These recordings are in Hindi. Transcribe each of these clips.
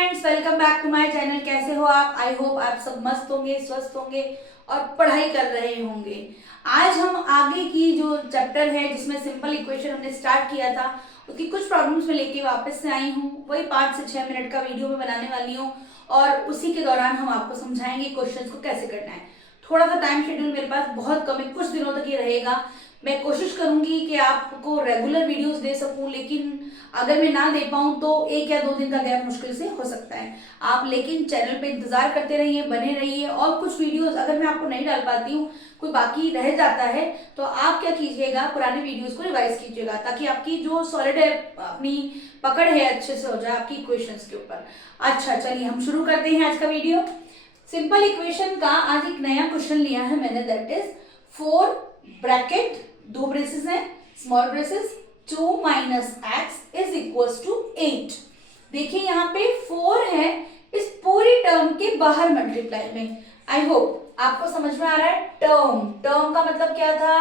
Friends, welcome back to my channel. कैसे हो आप? आई होप आप सब मस्त होंगे, स्वस्थ होंगे और पढ़ाई कर रहे होंगे। आज हम आगे की जो चैप्टर है जिसमें सिंपल इक्वेशन हमने स्टार्ट किया था उसकी कुछ प्रॉब्लम्स में लेके वापस से आई हूँ। वही 5 से 6 मिनट का वीडियो में बनाने वाली हूँ और उसी के दौरान हम आपको समझाएंगे क्वेश्चंस को कैसे करना है। थोड़ा सा टाइम शेड्यूल मेरे पास बहुत कम है, कुछ दिनों तक ये रहेगा। मैं कोशिश करूंगी कि आपको रेगुलर वीडियोस दे सकूं, लेकिन अगर मैं ना दे पाऊं तो 1 या 2 दिन का गैप मुश्किल से हो सकता है। आप लेकिन चैनल पे इंतजार करते रहिए, बने रहिए। और कुछ वीडियोस अगर मैं आपको नहीं डाल पाती हूँ, कोई बाकी रह जाता है, तो आप क्या कीजिएगा, पुराने वीडियोस को रिवाइज कीजिएगा ताकि आपकी जो सॉलिड है, अपनी पकड़ है, अच्छे से हो जाए आपकी इक्वेशंस के ऊपर। अच्छा, चलिए हम शुरू करते हैं आज का वीडियो। सिंपल इक्वेशन का आज एक नया क्वेश्चन लिया है मैंने, दैट इज 4 ब्रैकेट, 2 ब्रेसेस हैं, small braces, 2 minus x is equal to 8। देखिए यहाँ पे 4 है इस पूरी टर्म के बाहर मल्टीप्लाई में। आई होप आपको समझ में आ रहा है। टर्म का मतलब क्या था?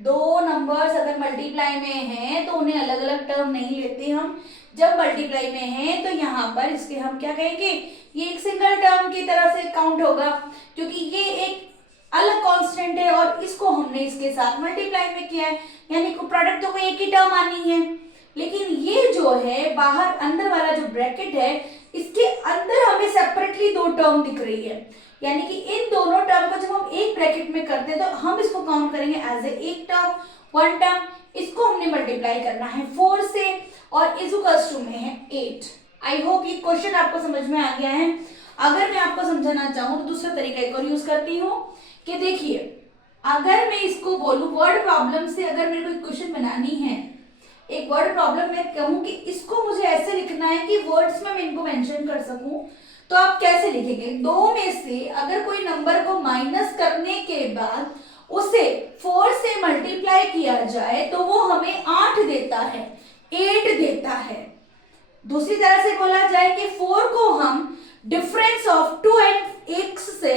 2 नंबर्स अगर मल्टीप्लाई में हैं तो उन्हें अलग अलग टर्म नहीं लेते हम। जब मल्टीप्लाई में है तो यहाँ पर इसके हम क्या कहेंगे, ये एक सिंगल टर्म की तरह से काउंट होगा, क्योंकि ये एक अलग कांस्टेंट है और इसको हमने इसके साथ मल्टीप्लाई में किया है, यानी प्रोडक्ट तो कोई एक ही टर्म आनी है। लेकिन ये जो है बाहर अंदर वाला जो ब्रैकेट है, इसके अंदर हमें सेपरेटली 2 टर्म दिख रही है, यानी कि इन दोनों टर्म को जब हम एक ब्रैकेट में करते हैं तो हम इसको काउंट करेंगे एज एक टर्म, 1 टर्म। इसको हमने मल्टीप्लाई करना है 4 से और इक्वल्स टू में है 8। आई होप ये क्वेश्चन आपको समझ में आ गया है। अगर मैं आपको समझाना चाहूँ तो दूसरा तरीका एक और यूज करती हूँ कि देखिए, अगर मैं इसको बोलूं वर्ड प्रॉब्लम से, अगर मेरे को इक्वेशन बनानी है, एक वर्ड प्रॉब्लम में कहूं कि इसको मुझे ऐसे लिखना है कि वर्ड्स में मैं इनको मेंशन कर सकूं, तो आप कैसे लिखेंगे? 2 में से अगर कोई नंबर को माइनस करने के बाद उसे 4 से मल्टीप्लाई किया जाए तो वो हमें 8 देता है, 8 देता है। दूसरी तरह से बोला जाए कि 4 को हम डिफरेंस ऑफ 2 एंड एक्स से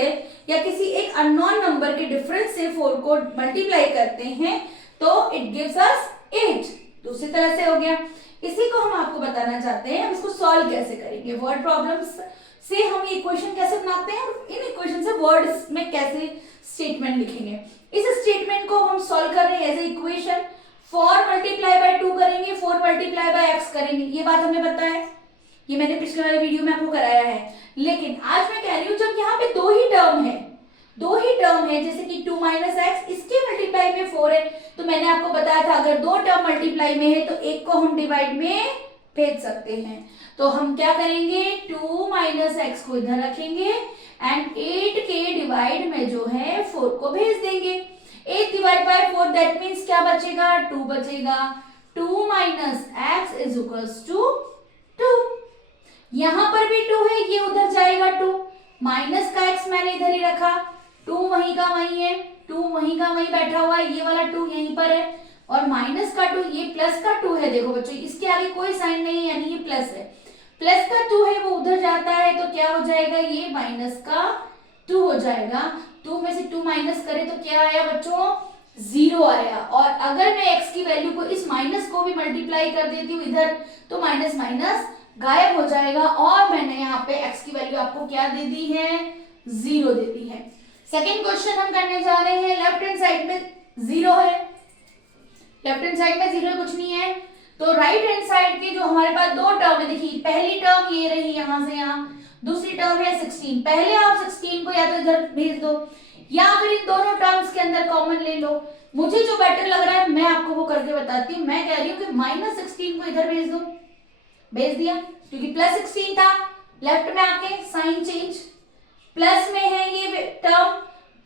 या किसी एक अननोन नंबर के डिफरेंस से 4 को मल्टीप्लाई करते हैं तो इट गिव्स अस 8। दूसरी तरह से हो गया। इसी को हम आपको बताना चाहते हैं, हम इसको सॉल्व कैसे करेंगे। वर्ड प्रॉब्लम्स से हम ये इक्वेशन कैसे बनाते हैं और इन इक्वेशन से वर्ड्स में कैसे स्टेटमेंट लिखेंगे। इस स्टेटमेंट को हम सॉल्व कर रहे हैं as a equation. 4 multiply by 2 करेंगे, 4 मल्टीप्लाई बाय एक्स करेंगे, ये बात हमने बताया, ये मैंने पिछले वाले वीडियो में आपको कराया है। लेकिन आज मैं कह रही हूं जब यहाँ पे 2 ही टर्म है, जैसे कि 2 माइनस एक्स, इसके मल्टीप्लाई में 4 है, तो मैंने आपको बताया था अगर 2 टर्म मल्टीप्लाई में है तो एक को हम डिवाइड में भेज सकते हैं। तो हम क्या करेंगे, 2 माइनस एक्स को इधर रखेंगे एंड 8 के डिवाइड में जो है 4 को भेज देंगे। 8 डिवाइड बाय 4 दैट मीन्स क्या बचेगा, 2 बचेगा। 2 minus x is equals to 2। यहां पर भी 2 है, ये उधर जाएगा 2, माइनस का x मैंने इधर ही रखा, 2 वहीं का वहीं है, 2 वहीं का वहीं बैठा हुआ है, ये वाला 2 यहीं पर है, और माइनस का 2, ये प्लस का 2 है। देखो बच्चों, इसके आगे कोई साइन नहीं है, यानी ये प्लस है। प्लस का 2 है वो उधर जाता है तो क्या हो जाएगा, ये माइनस का 2 हो जाएगा। 2 में से 2 माइनस करे तो क्या आया बच्चों, 0 आया। और अगर मैं x की वैल्यू को इस माइनस को भी मल्टीप्लाई कर देती हूँ इधर, तो माइनस माइनस गायब हो जाएगा और मैंने यहाँ पे x की वैल्यू आपको क्या दे दी है, 0 दे दी है। सेकेंड क्वेश्चन हम करने जा रहे हैं। लेफ्ट हैंड साइड में 0 है, लेफ्ट हैंड साइड में 0 कुछ नहीं है, तो राइट हैंड साइड की जो हमारे पास 2 टर्म है, देखिए पहली टर्म ये रही यहां से यहां, दूसरी टर्म है 16। पहले आप 16 को या तो इधर भेज दो या फिर इन दोनों टर्म्स के अंदर कॉमन ले लो। मुझे जो बेटर लग रहा है मैं आपको वो करके बताती हूँ। मैं कह रही हूँ कि माइनस 16 को इधर भेज दो, भेज दिया, क्योंकि प्लस 16 था, लेफ्ट में आके साइन चेंज, प्लस में है ये टर्म,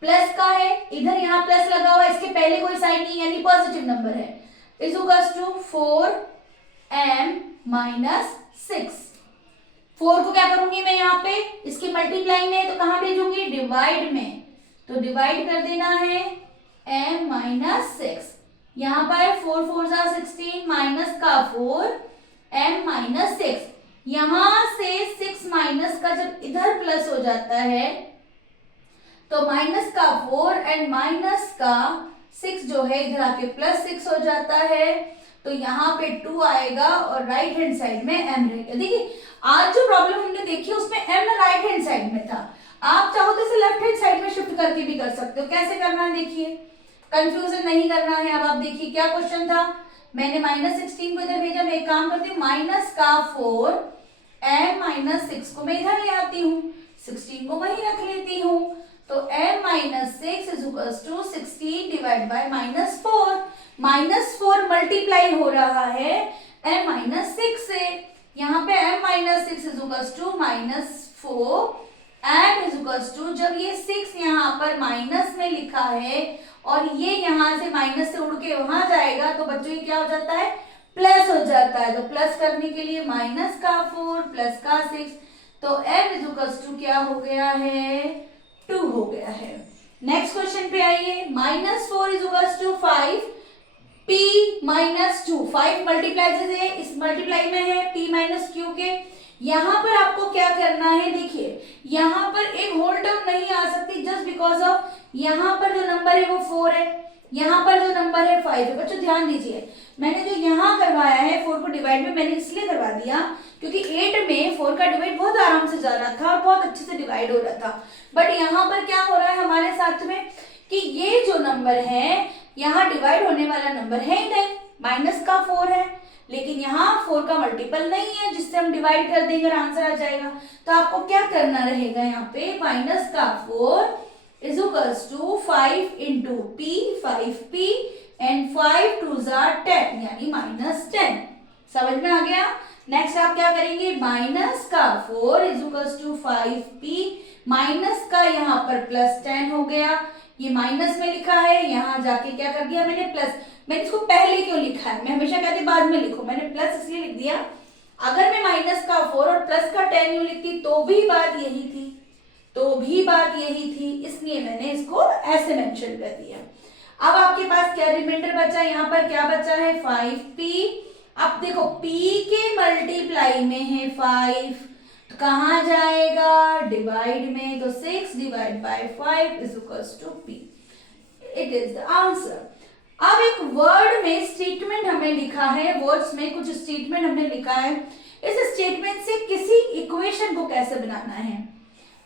प्लस का है, इधर यहाँ प्लस लगा हुआ है, इसके पहले कोई साइन नहीं यानी पॉजिटिव नंबर है, is equals to 4m minus 6। 4 को क्या करूंगी मैं यहाँ पे, इसकी मल्टीप्लाई में तो कहां भेजूंगी, डिवाइड में, तो डिवाइड कर देना है m माइनस 6। यहाँ पर 4 4 16 माइनस का 4 m माइनस 6, यहां से 6 माइनस का जब इधर प्लस हो जाता है तो माइनस का 4 एंड माइनस का 6 जो है इधर आके प्लस 6 हो जाता है, तो यहाँ पे 2 आएगा और राइट हैंड साइड में m रहेगा। देखिए आज जो प्रॉब्लम हमने देखी उसमें m राइट हैंड साइड में था, आप चाहो तो इसे लेफ्ट हैंड साइड में शिफ्ट करके भी कर सकते हो। कैसे करना है देखिए, कंफ्यूजन नहीं करना है। अब आप देखिए क्या क्वेश्चन था, मैंने -16 को इधर भेजा, मैं एक काम करती हूँ माइनस का 4 m-6 को मैं इधर ले आती हूँ, 16 को वहीं रख लेती हूँ, तो m-6 is equals to 16 divide by -4, -4 multiply हो रहा है m-6 से, यहाँ पे m-6 is equals to -4 m is equals to, जब ये 6 यहाँ पर माइनस में लिखा है और ये यहाँ से माइनस से उड़ के वहां जाएगा तो बच्चों ये क्या हो जाता है, प्लस हो जाता है। तो प्लस करने के लिए माइनस का 4 प्लस का 6, तो m इज इक्वल्स टू क्या हो गया है, 2 हो गया है। नेक्स्ट क्वेश्चन पे आइए, -4 is equals to 5 p -2, 5 multiply से इस मल्टीप्लाई में है p माइनस क्यू के, यहाँ पर आपको क्या करना है, देखिए यहाँ पर एक होल टर्म नहीं आ सकती जस्ट बिकॉज ऑफ यहाँ पर जो नंबर है वो 4 है, यहाँ पर जो नंबर है 5 है। बच्चों ध्यान दीजिए, मैंने जो यहाँ करवाया है 4 को डिवाइड में मैंने इसलिए करवा दिया क्योंकि 8 में 4 का डिवाइड बहुत आराम से जा रहा था और बहुत अच्छे से डिवाइड हो रहा था, बट यहाँ पर क्या हो रहा है हमारे साथ में कि ये जो नंबर है यहाँ डिवाइड होने वाला नंबर है ही नहीं, माइनस का 4 है, लेकिन यहाँ 4 का मल्टीपल नहीं है जिससे हम डिवाइड कर देंगे और आंसर आ जाएगा। तो आपको क्या करना रहेगा, यहाँ पे माइनस का 4 is equals to 5 into p, 5p and 5 2 10 यानी -10। समझ में आ गया। नेक्स्ट आप क्या करेंगे, माइनस का 4 is equals to 5p, minus का यहाँ पर +10 हो गया, ये माइनस में लिखा है, यहाँ जाके क्या कर दिया मैंने प्लस, मैंने इसको पहले क्यों लिखा है, मैं हमेशा कहती बाद में लिखो, मैंने प्लस इसलिए लिख दिया, अगर मैं माइनस का 4 और प्लस का 10 यूं लिखती तो भी बात यही थी, इसलिए मैंने इसको ऐसे मेंशन कर दिया। अब आपके पास क्या रिमाइंडर बचा, यहाँ पर क्या बचा है 5p, अब देखो p के मल्टीप्लाई में है 5, तो कहाँ जाएगा, डिवाइड में, तो 6 divide by 5 is equals to p, it is the answer. अब एक वर्ड में स्टेटमेंट हमने लिखा है, वर्ड्स में कुछ स्टेटमेंट हमने लिखा है, इस स्टेटमेंट से किसी इक्वेशन को कैसे बनाना है,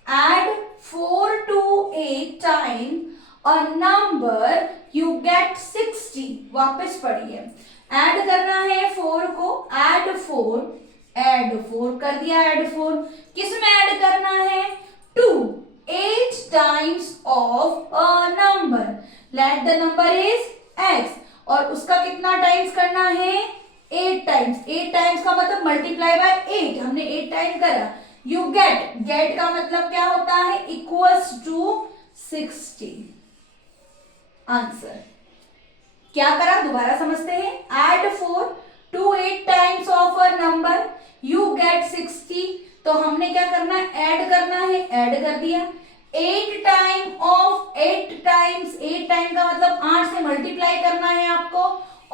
add 4 to 8 time a number you get 60, वापस पढ़िए, ऐड करना है 4 को, add 4 कर दिया, add 4 किस में ऐड करना है, 2 8 times of a number, let the number is x, और उसका कितना टाइम्स करना है, 8 टाइम्स, 8 टाइम्स का मतलब मल्टीप्लाई बाय 8, हमने 8 टाइम करा, यू गेट का मतलब क्या होता है, इक्वल्स टू 60, आंसर। क्या करा दोबारा समझते हैं, add 4 to 8 times of a number you get 60, तो हमने क्या करना है, ऐड करना है, ऐड कर दिया, 8 टाइम ऑफ 8 टाइम्स, 8 टाइम का मतलब 8 से मल्टीप्लाई करना है आपको,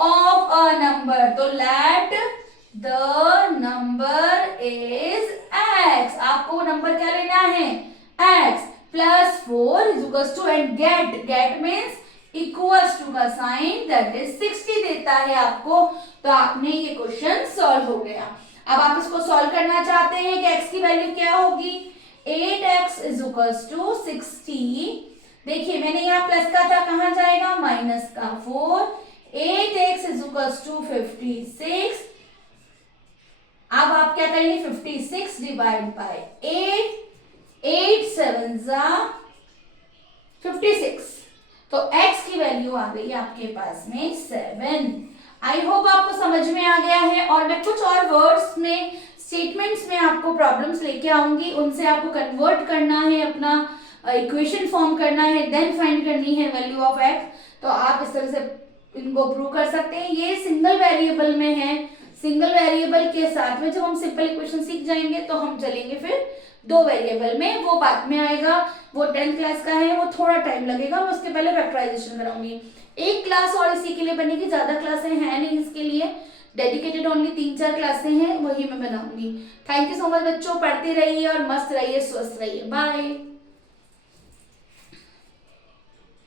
ऑफ अ नंबर, तो let the number is x, आपको नंबर क्या लेना है, x, plus 4 is equals to, and get means equals to का साइन, दैट इज 60 देता है आपको। तो आपने ये क्वेश्चन सॉल्व हो गया। अब आप इसको सॉल्व करना चाहते हैं कि x की वैल्यू क्या होगी, 8x इज इक्वल्स टू 60, देखिए मैंने यहाँ प्लस का था, कहाँ जाएगा, माइनस का 4, 8x इज इक्वल्स टू 56, अब आप क्या करेंगे, 56 डिवाइड बाय 8, 8 7 जा 56, तो x की वैल्यू आ गई आपके पास में 7। आई होप आपको समझ में आ गया है, और मैं कुछ और वर्ड्स में, स्टेटमेंट्स में आपको प्रॉब्लम्स लेके आऊंगी, उनसे आपको कन्वर्ट करना है, अपना इक्वेशन फॉर्म करना है, देन फाइंड करनी है वैल्यू ऑफ x, तो आप इस तरह से इनको प्रूव कर सकते हैं। ये सिंगल वेरिएबल में है, सिंगल वेरिएबल के साथ में जब हम सिंपल इक्वेशन सीख जाएंगे तो हम चलेंगे फिर 2 वेरिएबल में, वो बाद में आएगा, वो 10th क्लास का है, वो थोड़ा टाइम लगेगा, मैं उसके पहले फैक्टराइजेशन कराऊंगी। एक क्लास और इसी के लिए बनेगी, ज्यादा क्लासें हैं नहीं इसके लिए, डेडिकेटेड ओनली 3-4 क्लासें हैं, वही मैं बनाऊंगी। थैंक यू सो मच बच्चों, पढ़ते रहिए और मस्त रहिए, स्वस्थ रहिए, बाय।